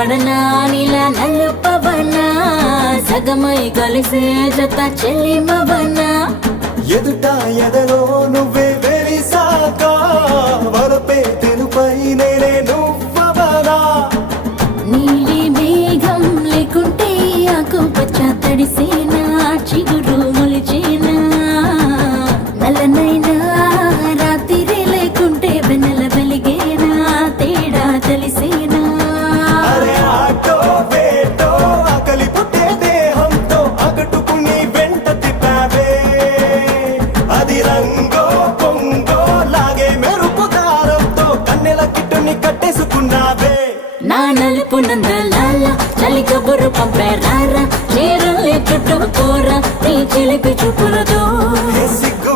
పడనా నీలా నలుపవనా సగమై కలిసే జత చెల్లిమవనా ఎదుట ఎదలో నువ్వే వెలిసాక వరపే తెలుపై నేనే నువ్వవనా నీలి మేఘం లేకుంటే ఆకుపచ్చ తడిసేనా చిగురు మొలిచేనా నల్లనైనా రాత్రి లేకుంటే వెన్నెల వెలిగేనా తేడా తెలిసేనా అరే ఆటో వేటో ఆకలి పుట్టే దేహంతో అగటుకుని వెంట తిప్పావే అది రంగో పొంగో లాగే మెరుపు దారంతో కన్నెల కిట్టుని కట్టేసుకున్నావే నా నలుపు నందలాల చలి కబురు పంపారా చీరలే చుట్టూ కోర నీ చిలిపి చూపులతో సిగ్గు